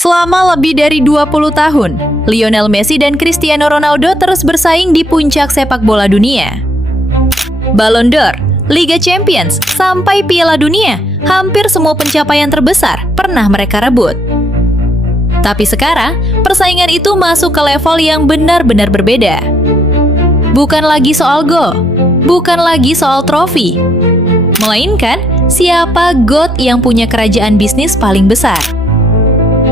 Selama lebih dari 20 tahun, Lionel Messi dan Cristiano Ronaldo terus bersaing di puncak sepak bola dunia. Ballon d'Or, Liga Champions, sampai Piala Dunia, hampir semua pencapaian terbesar pernah mereka rebut. Tapi sekarang, persaingan itu masuk ke level yang benar-benar berbeda. Bukan lagi soal gol, bukan lagi soal trofi, melainkan siapa GOAT yang punya kerajaan bisnis paling besar.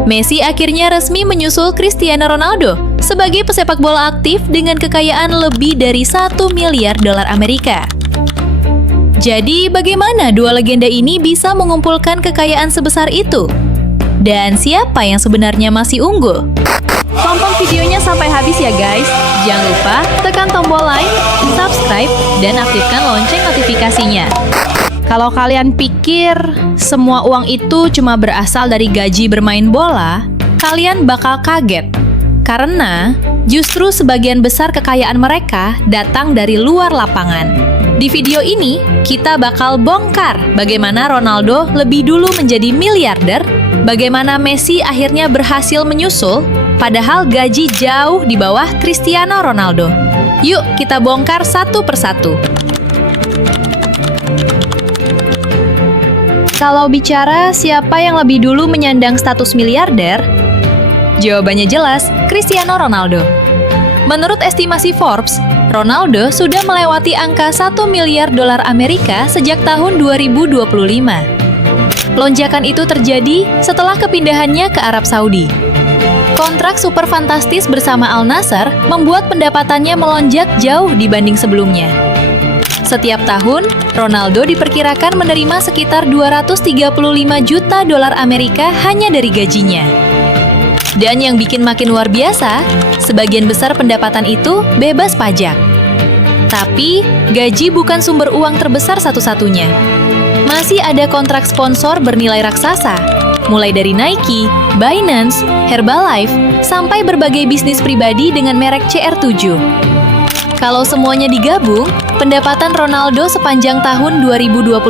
Messi akhirnya resmi menyusul Cristiano Ronaldo sebagai pesepak bola aktif dengan kekayaan lebih dari 1 miliar dolar Amerika. Jadi, bagaimana dua legenda ini bisa mengumpulkan kekayaan sebesar itu? Dan siapa yang sebenarnya masih unggul? Tonton videonya sampai habis ya guys. Jangan lupa tekan tombol like, subscribe, dan aktifkan lonceng notifikasinya. Kalau kalian pikir semua uang itu cuma berasal dari gaji bermain bola, kalian bakal kaget. Karena justru sebagian besar kekayaan mereka datang dari luar lapangan. Di video ini, kita bakal bongkar bagaimana Ronaldo lebih dulu menjadi miliarder, bagaimana Messi akhirnya berhasil menyusul, padahal gaji jauh di bawah Cristiano Ronaldo. Yuk kita bongkar satu persatu. Kalau bicara siapa yang lebih dulu menyandang status miliarder, jawabannya jelas, Cristiano Ronaldo. Menurut estimasi Forbes, Ronaldo sudah melewati angka 1 miliar dolar Amerika sejak tahun 2025. Lonjakan itu terjadi setelah kepindahannya ke Arab Saudi. Kontrak super fantastis bersama Al Nassr membuat pendapatannya melonjak jauh dibanding sebelumnya. Setiap tahun, Ronaldo diperkirakan menerima sekitar 235 juta dolar Amerika hanya dari gajinya. Dan yang bikin makin luar biasa, sebagian besar pendapatan itu bebas pajak. Tapi, gaji bukan sumber uang terbesar satu-satunya. Masih ada kontrak sponsor bernilai raksasa, mulai dari Nike, Binance, Herbalife, sampai berbagai bisnis pribadi dengan merek CR7. Kalau semuanya digabung, pendapatan Ronaldo sepanjang tahun 2026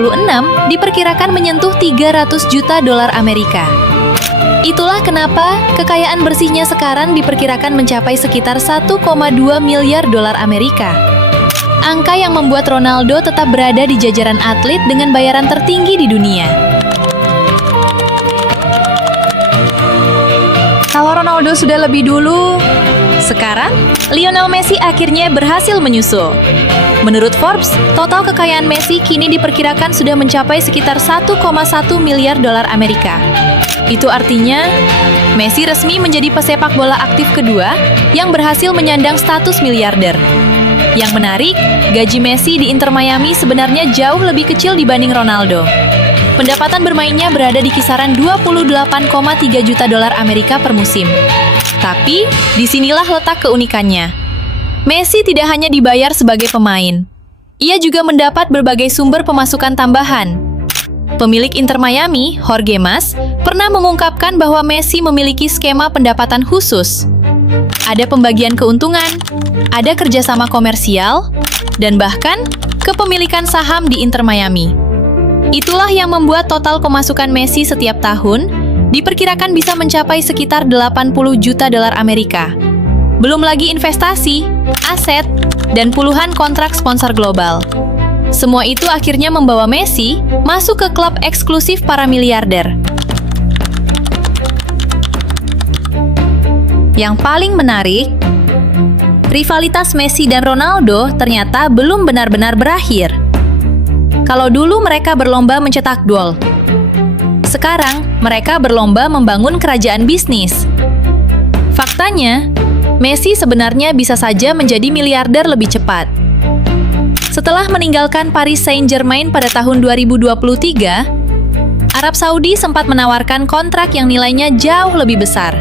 diperkirakan menyentuh 300 juta dolar Amerika. Itulah kenapa kekayaan bersihnya sekarang diperkirakan mencapai sekitar 1,2 miliar dolar Amerika. Angka yang membuat Ronaldo tetap berada di jajaran atlet dengan bayaran tertinggi di dunia. Kalau Ronaldo sudah lebih dulu, sekarang Lionel Messi akhirnya berhasil menyusul. Menurut Forbes, total kekayaan Messi kini diperkirakan sudah mencapai sekitar 1,1 miliar dolar Amerika. Itu artinya, Messi resmi menjadi pesepak bola aktif kedua yang berhasil menyandang status miliarder. Yang menarik, gaji Messi di Inter Miami sebenarnya jauh lebih kecil dibanding Ronaldo. Pendapatan bermainnya berada di kisaran 28,3 juta dolar Amerika per musim. Tapi, disinilah letak keunikannya. Messi tidak hanya dibayar sebagai pemain. Ia juga mendapat berbagai sumber pemasukan tambahan. Pemilik Inter Miami, Jorge Mas, pernah mengungkapkan bahwa Messi memiliki skema pendapatan khusus. Ada pembagian keuntungan, ada kerjasama komersial, dan bahkan kepemilikan saham di Inter Miami. Itulah yang membuat total pemasukan Messi setiap tahun diperkirakan bisa mencapai sekitar 80 juta dolar Amerika. Belum lagi investasi, aset, dan puluhan kontrak sponsor global. Semua itu akhirnya membawa Messi masuk ke klub eksklusif para miliarder. Yang paling menarik, rivalitas Messi dan Ronaldo ternyata belum benar-benar berakhir. Kalau dulu mereka berlomba mencetak gol, sekarang mereka berlomba membangun kerajaan bisnis. Faktanya, Messi sebenarnya bisa saja menjadi miliarder lebih cepat. Setelah meninggalkan Paris Saint-Germain pada tahun 2023, Arab Saudi sempat menawarkan kontrak yang nilainya jauh lebih besar.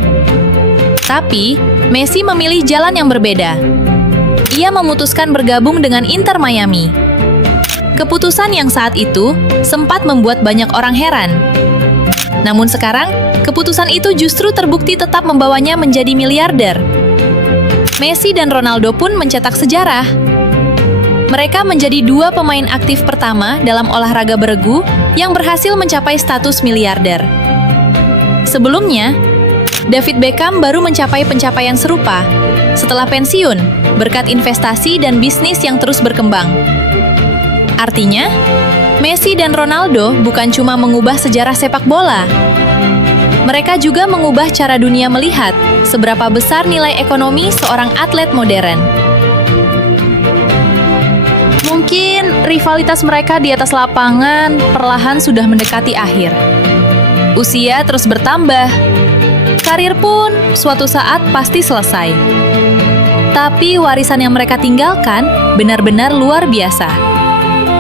Tapi, Messi memilih jalan yang berbeda. Ia memutuskan bergabung dengan Inter Miami. Keputusan yang saat itu sempat membuat banyak orang heran. Namun sekarang, keputusan itu justru terbukti tetap membawanya menjadi miliarder. Messi dan Ronaldo pun mencetak sejarah. Mereka menjadi dua pemain aktif pertama dalam olahraga beregu yang berhasil mencapai status miliarder. Sebelumnya, David Beckham baru mencapai pencapaian serupa setelah pensiun berkat investasi dan bisnis yang terus berkembang. Artinya, Messi dan Ronaldo bukan cuma mengubah sejarah sepak bola. Mereka juga mengubah cara dunia melihat seberapa besar nilai ekonomi seorang atlet modern. Mungkin rivalitas mereka di atas lapangan perlahan sudah mendekati akhir. Usia terus bertambah. Karir pun suatu saat pasti selesai. Tapi warisan yang mereka tinggalkan benar-benar luar biasa.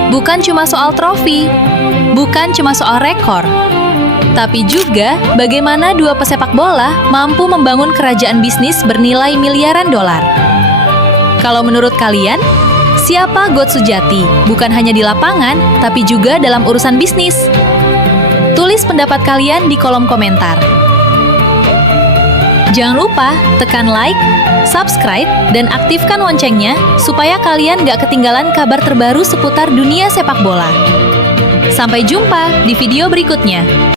Bukan cuma soal trofi, bukan cuma soal rekor, tapi juga bagaimana dua pesepak bola mampu membangun kerajaan bisnis bernilai miliaran dolar. Kalau menurut kalian, siapa GOAT sejati? Bukan hanya di lapangan, tapi juga dalam urusan bisnis. Tulis pendapat kalian di kolom komentar. Jangan lupa tekan like, subscribe, dan aktifkan loncengnya supaya kalian gak ketinggalan kabar terbaru seputar dunia sepak bola. Sampai jumpa di video berikutnya.